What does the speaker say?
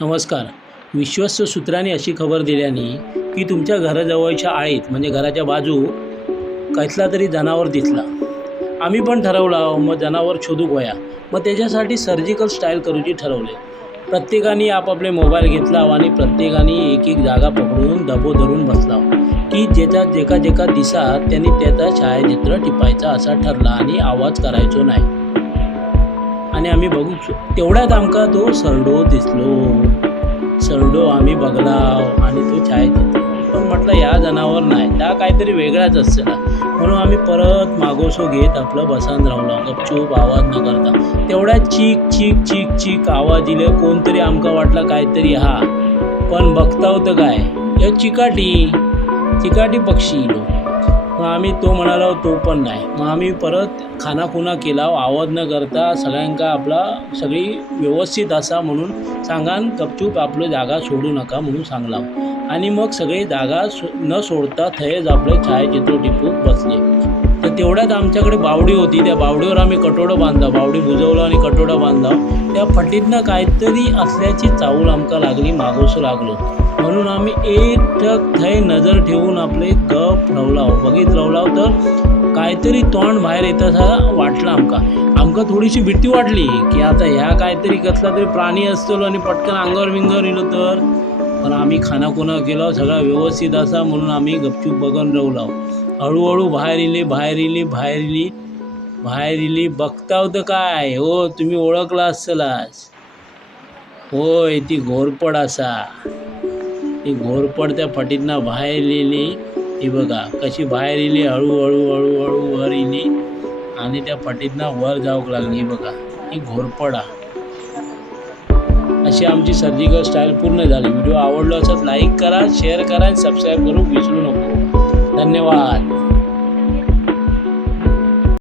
नमस्कार. विश्वस्त सूत्रांनी अशी खबर दिल्याने की तुमच्या घराजवळच्या आळीत म्हणजे घराच्या बाजू कसला तरी जनावर दिसला. आम्ही पण ठरवलं मग जनावर शोधूक वया. मग त्याच्यासाठी सर्जिकल स्टाईल करूची ठरवले. प्रत्येकाने आपापले मोबाईल घेतला आणि प्रत्येकाने एक एक जागा पकडून दबो धरून बसला की जेका जेका दिसात त्यांनी त्याचा छायाचित्र टिपायचा असा ठरला आणि आवाज करायचो नाही. आणि आम्ही बघू तेवढ्यात आमका तो सरडो दिसलो. सरडो आम्ही बघला आणि तो छायाचित्र पण म्हटलं या जनावर नाही, त्या काहीतरी वेगळाच असला. म्हणून आम्ही परत मागोसो घेत आपलं बसान रावला गपचूप आवाज न करता. तेवढ्यात चीक चीक चीक चीक आवाज दिले. कोणतरी आमका वाटला काहीतरी हा, पण बघता होतं काय या चिकाटी पक्षी इलो. मग आम्ही तो म्हणालो तो पण नाही. मग आम्ही परत खानाखुना केला आवाज न करता सगळ्यांका आपला सगळी व्यवस्थित असा म्हणून सांगान गपचूप आपलं जागा सोडू नका म्हणून सांगला. आणि मग सगळे जागा न सोडता थंयच आपले छायाचित्र टिपूक बसले. तर तेवढ्यात आमच्याकडे बावडी होती. त्या बावडीवर आम्ही कटोडं बांधला, बावडी बुजवलं आणि कटोडा बांधला. त्या फटीतनं काहीतरी असल्याची चाहूल आमका लागली, मागोसं लागलो. म्हणून आम्ही एकटक थंय नजर ठेवून आपले गप बघित रावलाव. तर काहीतरी तोंड बाहेर येत असा वाटला आमका थोडीशी भीती वाटली की आता ह्या काहीतरी कसला तरी प्राणी असतो आणि पटकन अंगावर विंगावर येलो तर. पण आम्ही खानाखुना केला सगळा व्यवस्थित असा म्हणून आम्ही गपचूप बघून रावलाव. हळूहळू बाहेर इली बघता होतं काय हो तुम्ही ओळखला असलास. होय ती घोरपड असा. ती घोरपड त्या फटीतनं बाहेर लिहिली. ही बघा कशी बाहेर इली, हळूहळू वर इली आणि त्या फटीतनं वर जाऊक लागली. ही बघा ही घोरपडा. अशी आमची सर्जिकल स्टाईल पूर्ण झाली. व्हिडिओ आवडला असत लाईक करा, शेअर करा आणि सबस्क्राईब करू विसरू नको. धन्यवाद.